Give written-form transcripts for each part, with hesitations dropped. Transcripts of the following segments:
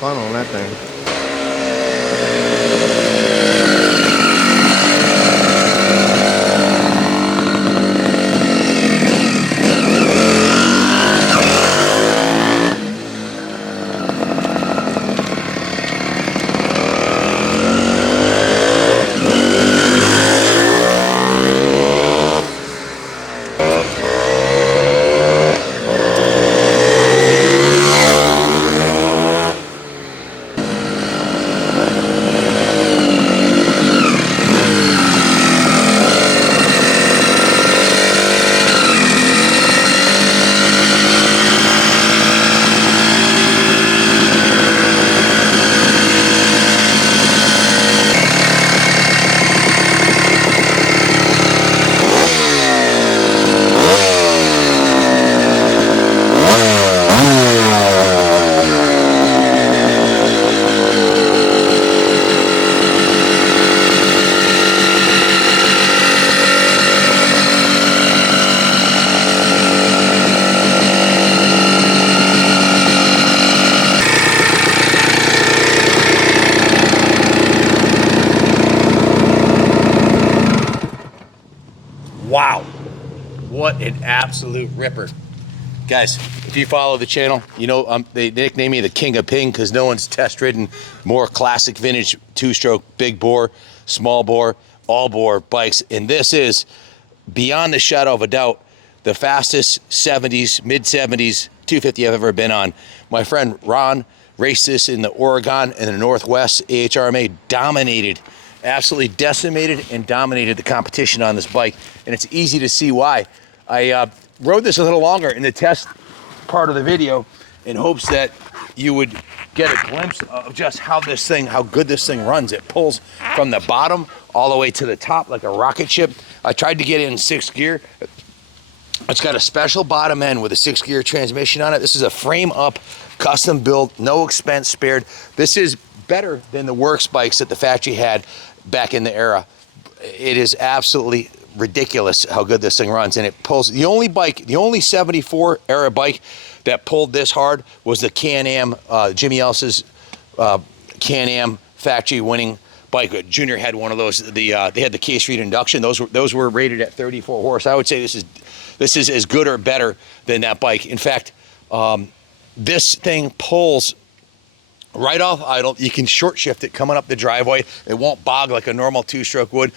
Fun on that thing. Wow, what an absolute ripper. Guys, if you follow the channel, you know they nickname me the King of Ping because no one's test ridden more classic vintage two-stroke, big bore, small bore, all bore bikes. And this is, beyond the shadow of a doubt, the fastest 70s, mid-70s 250 I've ever been on. My friend Ron raced this in the Oregon and the Northwest. AHRMA dominated, absolutely decimated and dominated the competition on this bike. And it's easy to see why. I rode this a little longer in the test part of the video in hopes that you would get a glimpse of just how good this thing runs. It pulls from the bottom all the way to the top like a rocket ship. I tried to get it in 6th gear. It's got a special bottom end with a 6-gear transmission on it. This is a frame up, custom built, no expense spared. This is better than the works bikes that the factory had back in the era. It is absolutely ridiculous how good this thing runs, and it pulls. The only 74 era bike that pulled this hard was the Can-Am, Jimmy Ellis's Can-Am factory winning bike. Junior had one of those. They had the K-Street induction. Those were rated at 34 horse. I would say this is as good or better than that bike. In fact, this thing pulls right off idle. You can short shift it coming up the driveway. It won't bog like a normal two-stroke would.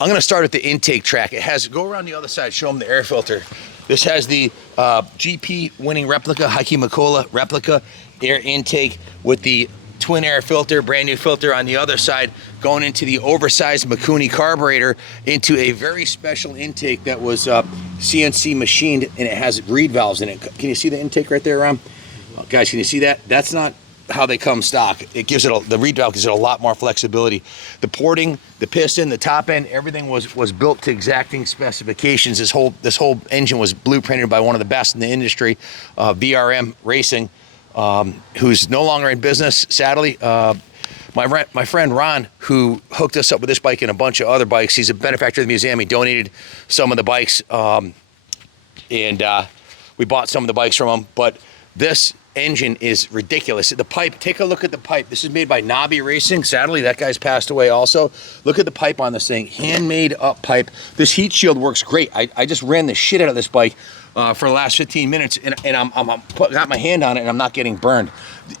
I'm going to start at the intake track. It has, go around the other side, show them the air filter. This has the GP winning Replica, Heiki Mikkola Replica air intake with the twin air filter, brand new filter on the other side, going into the oversized Mikuni carburetor into a very special intake that was CNC machined, and it has reed valves in it. Can you see the intake right there, Ram? Guys, can you see that? That's not how they come stock. It gives it the reed valve gives it a lot more flexibility. The porting, the piston, the top end, everything was built to exacting specifications. This whole engine was blueprinted by one of the best in the industry, VRM Racing, who's no longer in business, sadly. My friend Ron, who hooked us up with this bike and a bunch of other bikes, he's a benefactor of the museum. He donated some of the bikes, and we bought some of the bikes from him. But this engine is ridiculous. The pipe, take a look at the pipe. This is made by Nobby Racing. Sadly, that guy's passed away also. Look at the pipe on this thing. Handmade up pipe. This heat shield works great. I just ran the shit out of this bike for the last 15 minutes, and got my hand on it, and I'm not getting burned.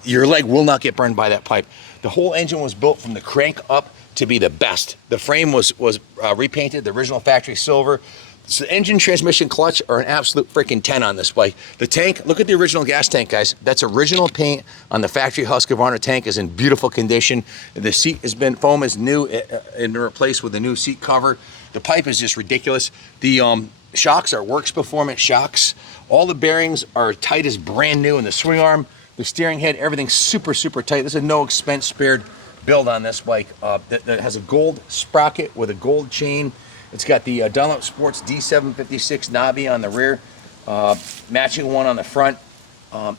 Your leg will not get burned by that pipe. The whole engine was built from the crank up to be the best. The frame was repainted, the original factory silver. So the engine, transmission, clutch are an absolute freaking 10 on this bike. The tank, look at the original gas tank, guys. That's original paint on the factory Husqvarna tank, is in beautiful condition. The seat has been, foam is new and replaced with a new seat cover. The pipe is just ridiculous. The shocks are Works Performance shocks. All the bearings are tight as brand new in the swing arm. The steering head, everything's super, super tight. There's a no expense spared build on this bike that has a gold sprocket with a gold chain. It's got the Dunlop Sports D756 knobby on the rear, matching one on the front.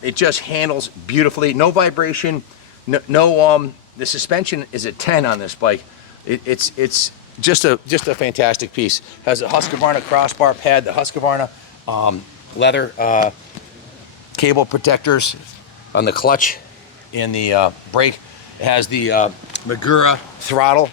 It just handles beautifully. No vibration. The suspension is a 10 on this bike. It's just a fantastic piece. Has a Husqvarna crossbar pad, the Husqvarna leather cable protectors on the clutch and the brake. It has the Mikkola throttle.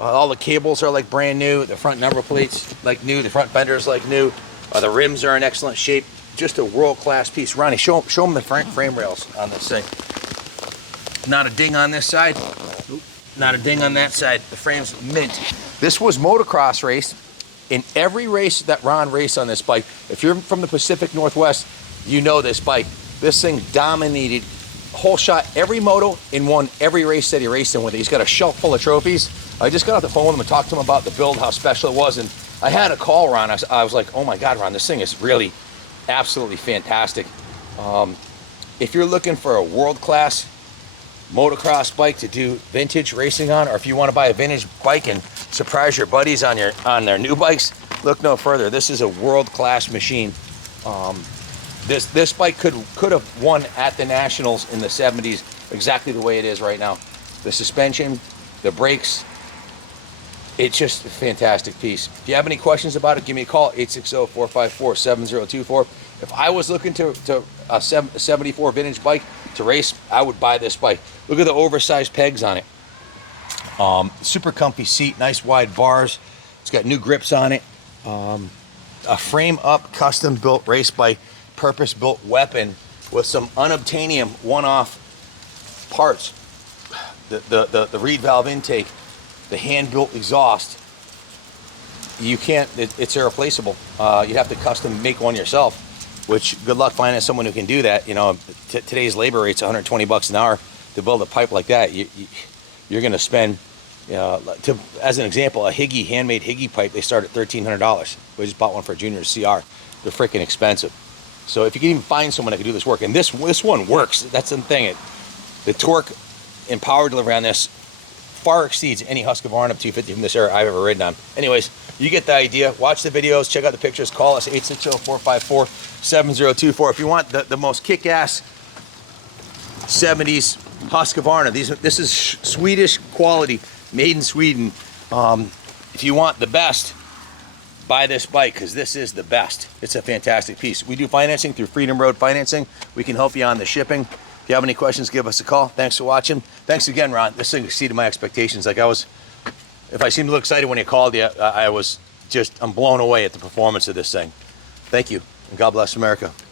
All the cables are like brand new. The front number plates like new. The front fender is like new. The rims are in excellent shape. Just a world-class piece. Ronnie, show them the frame rails on this thing. Not a ding on this side. Not a ding on that side. The frame's mint. This was motocross race. In every race that Ron raced on this bike, if you're from the Pacific Northwest, you know this bike. This thing dominated Holeshot every moto and won every race that he raced in with it. He's got a shelf full of trophies. I just got off the phone with him and talked to him about the build, how special it was, and I had a call Ron. I was like, oh my God, Ron, this thing is really absolutely fantastic. If you're looking for a world-class motocross bike to do vintage racing on, or if you want to buy a vintage bike and surprise your buddies on their new bikes, look no further. This is a world-class machine. This bike could have won at the Nationals in the 70s exactly the way it is right now. The suspension, the brakes, it's just a fantastic piece. If you have any questions about it, give me a call, 860-454-7024. If I was looking to a 74 vintage bike to race, I would buy this bike. Look at the oversized pegs on it. Super comfy seat, nice wide bars. It's got new grips on it. A frame up, custom built race bike, purpose built weapon with some unobtainium one-off parts. The reed valve intake, the hand-built exhaust. You can't, it's irreplaceable. You have to custom make one yourself, which good luck finding someone who can do that. You know, today's labor rate's 120 bucks an hour to build a pipe like that. You're gonna spend, as an example, a Heikki, handmade Heikki pipe, they start at $1,300. We just bought one for Junior's CR. They're freaking expensive. So if you can even find someone that can do this work, and this one works, that's the thing. The torque and power delivery on this far exceeds any Husqvarna 250 from this era I've ever ridden on. Anyways, you get the idea. Watch the videos, check out the pictures, call us 860-454-7024. If you want the most kick-ass 70s Husqvarna, this is Swedish quality, made in Sweden. If you want the best, buy this bike, because this is the best. It's a fantastic piece. We do financing through Freedom Road Financing. We can help you on the shipping. If you have any questions, give us a call. Thanks for watching. Thanks again, Ron. This thing exceeded my expectations. Like if I seemed a little excited when you called, I'm blown away at the performance of this thing. Thank you, and God bless America.